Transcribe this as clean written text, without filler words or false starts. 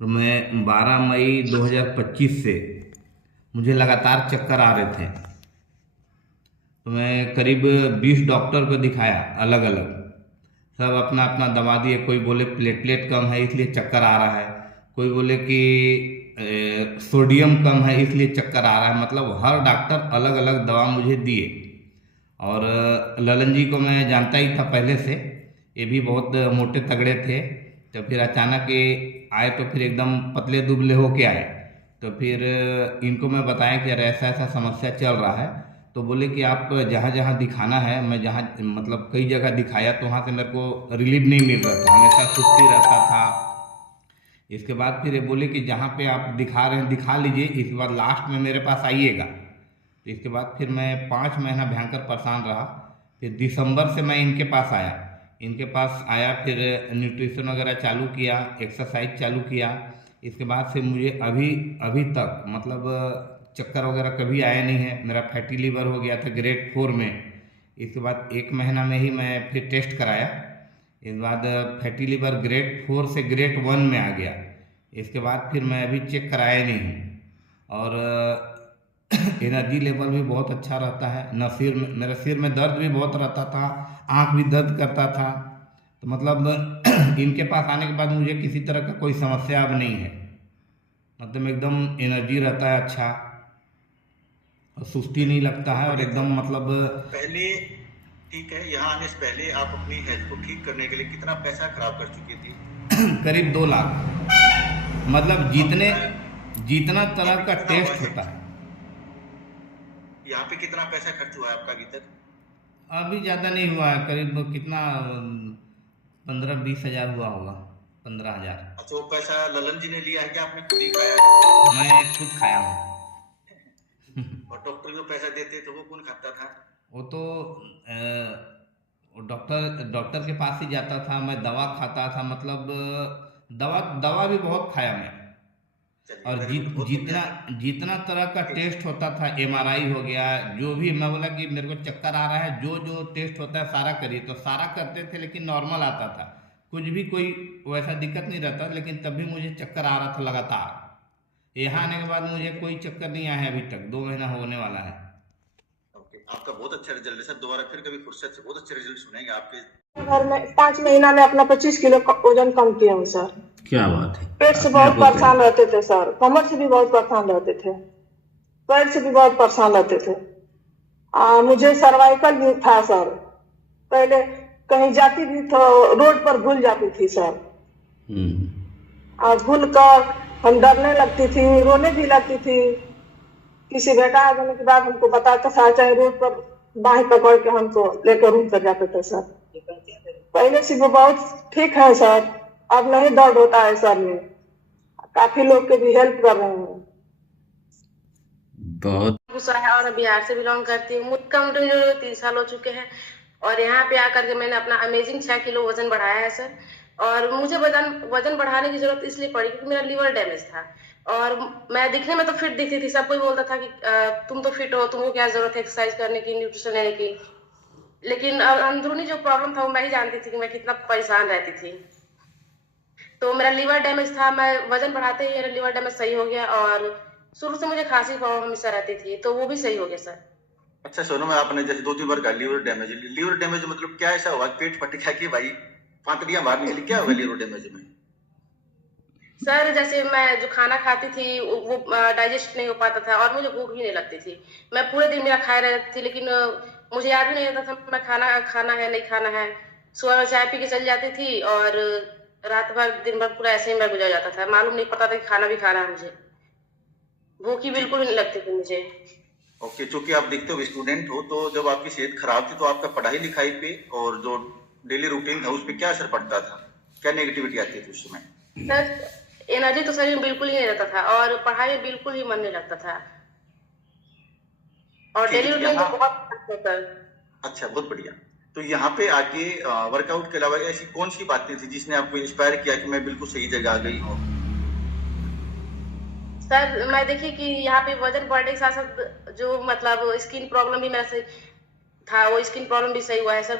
और मैं 12 मई 2025 से मुझे लगातार चक्कर आ रहे थे। तो मैं करीब 20 डॉक्टर को दिखाया अलग अलग। सब अपना अपना दवा दिए। कोई बोले प्लेटलेट कम है इसलिए चक्कर आ रहा है, कोई बोले कि सोडियम कम है इसलिए चक्कर आ रहा है। मतलब हर डॉक्टर अलग अलग दवा मुझे दिए। और ललन जी को मैं जानता ही था पहले से, ये भी बहुत मोटे तगड़े थे। तो फिर अचानक ये आए तो फिर एकदम पतले दुबले होके आए। तो फिर इनको मैं बताया कि यार ऐसा ऐसा समस्या चल रहा है। तो बोले कि आप जहाँ जहाँ दिखाना है, मैं जहाँ मतलब कई जगह दिखाया तो वहाँ से मेरे को रिलीफ नहीं मिल रहा था, हमेशा सुस्ती रहता था। इसके बाद फिर ये बोले कि जहाँ पे आप दिखा रहे हैं दिखा लीजिए, इसके बाद लास्ट में मेरे पास आइएगा। तो इसके बाद फिर मैं 5 महीना भयंकर परेशान रहा। फिर दिसंबर से मैं इनके पास आया। फिर न्यूट्रिशन वगैरह चालू किया, एक्सरसाइज चालू किया। इसके बाद से मुझे अभी अभी तक मतलब चक्कर वगैरह कभी आया नहीं है। मेरा फैटी लीवर हो गया था ग्रेड 4 में। इसके बाद 1 महीना में ही मैं फिर टेस्ट कराया। इसके बाद फैटी लीवर ग्रेड 4 से ग्रेड 1 में आ गया। इसके बाद फिर मैं अभी चेक कराया नहीं हूँ। और एनर्जी लेवल भी बहुत अच्छा रहता है। न सिर में, मेरे सिर में दर्द भी बहुत रहता था, आँख भी दर्द करता था। तो मतलब इनके पास आने के बाद मुझे किसी तरह का कोई समस्या अब नहीं है। मतलब एकदम एनर्जी रहता है अच्छा, और सुस्ती नहीं लगता है, और बढ़िया एकदम सर। मतलब पहले ठीक है, यहाँ आने से पहले आप अपनी हेल्थ को ठीक करने के लिए कितना पैसा खराब कर चुके थे? करीब 2 लाख। मतलब अब जितने जितना यहाँ तरह पे का कितना हुआ टेस्ट होता खर्च? है। यहाँ पे कितना पैसा खर्च हुआ है आपका अभी तक? अभी ज़्यादा नहीं हुआ है, करीब कितना 15-20 हज़ार हुआ होगा। 15 हज़ार। अच्छा, वो पैसा ललन जी ने लिया है कि आपने खुद ही खाया है? मैं खुद खाया हूँ। और डॉक्टर जो पैसा देते तो वो कौन खाता था? वो तो वो डॉक्टर डॉक्टर के पास ही जाता था, मैं दवा खाता था। मतलब दवा दवा भी बहुत खाया मैं। चलिए, और वेरी गुड, बहुत बढ़िया जितना सर। जितना तरह का ठीक। टेस्ट होता था, एमआरआई हो गया, जो भी मैं बोला कि मेरे को चक्कर आ रहा है, जो जो टेस्ट होता है सारा करिए, तो सारा करते थे लेकिन नॉर्मल आता था। कुछ भी कोई वैसा दिक्कत नहीं रहता, लेकिन तब भी मुझे चक्कर आ रहा था लगातार। यहाँ आने के बाद मुझे कोई चक्कर नहीं आया है अभी तक, 2 महीना होने वाला है। ओके, आपका बहुत अच्छा रिजल्ट है सर। दोबारा फिर कभी फुर्सत से बहुत अच्छे रिजल्ट सुनेंगे आपके। घर में 5 महीना में अपना 25 किलो का वजन कम किया हूँ सर। क्या बात है। पेट से अपने आप बहुत को परेशान करिए। रहते थे सर, कमर से भी बहुत परेशान रहते थे, पेट से भी बहुत परेशान रहते थे। मुझे सर्वाइकल भी था सर। पहले कहीं जाती भी तो रोड पर भूल जाती थी सर। भूल कर हम डरने लगती थी, रोने भी लगती थी। किसी बेटा आ जाने के बाद हमको बताता था, चाहे रोड पर बाहें पकड़ के हमको लेकर रूम तक जाते थे सर। पहले से वो बहुत ठीक है सर। अब नहीं दर्द होता है सर में। काफी लोग के भी हेल्प कर रहे हैं। बहुत गुस्सा है और बिहार से बिलोंग करती हूँ। मुझका मुझे 3 साल हो चुके हैं और यहाँ पे आकर के मैंने अपना अमेजिंग 6 किलो वजन बढ़ाया है सर। और मुझे वजन बढ़ाने की जरूरत इसलिए पड़ी क्योंकि मेरा लीवर डैमेज था और मैं दिखने में तो फिट दिखती थी। सब कोई बोलता था कि तुम तो फिट हो, तुमको क्या जरूरत है एक्सरसाइज करने की, न्यूट्रिशन लेने की। लेकिन अंदरूनी जो प्रॉब्लम था वो मैं ही जानती थी कि मैं कितना परेशान रहती थी। तो मेरा लीवर डैमेज था, मैं वजन बढ़ाते ही मेरा लीवर डैमेज सही हो गया और शुरू से मुझे खांसी प्रॉब्लम हमेशा रहती थी, तो वो भी सही हो गया सर। अच्छा सोनू, मैं आपने जैसे 2-3 बार कहा लीवर डैमेज मतलब क्या ऐसा हुआ? पेट फट गया कि भाई पांतड़ियां बाहर निकली? क्या होगा लीवर डैमेज में? सर जैसे मैं जो खाना खाती थी वो डाइजेस्ट नहीं हो पाता था और मुझे भूख भी नहीं लगती थी। मैं पूरे दिन मेरा खाए रहती थी, लेकिन मुझे याद भी नहीं रहता था मैं खाना खाना है नहीं खाना है। सुबह में चाय पी के चली जाती थी और रात भर दिन भर पूरा ऐसे ही मैं गुजर जाता था। मालूम नहीं पता था कि खाना भी खाना है मुझे। भूख ही ठीक। बिल्कुल नहीं लगती थी मुझे। ओके, चूंकि आप दिखते हो स्टूडेंट हो, तो जब आपकी सेहत खराब थी तो आपका पढ़ाई लिखाई पे और जो डेली रूटीन था उस पर क्या असर पड़ता था? क्या नेगेटिविटी आती थी उस समय? सर एनर्जी तो शरीर में बिल्कुल ही नहीं रहता था और पढ़ाई में बिल्कुल ही मन नहीं लगता था और ठीक है, डेली तो रूटीन यहाँ तो बहुत था सर। अच्छा, बहुत बढ़िया। तो यहाँ पे आके वर्कआउट के अलावा ऐसी कौन सी बातें थी जिसने आपको इंस्पायर किया कि मैं बिल्कुल सही जगह आ गई हूँ? सर मैं देखी कि यहाँ पे वजन बढ़ने के साथ साथ जो मतलब स्किन प्रॉब्लम भी मेरा था, वो स्किन प्रॉब्लम भी सही हुआ है सर।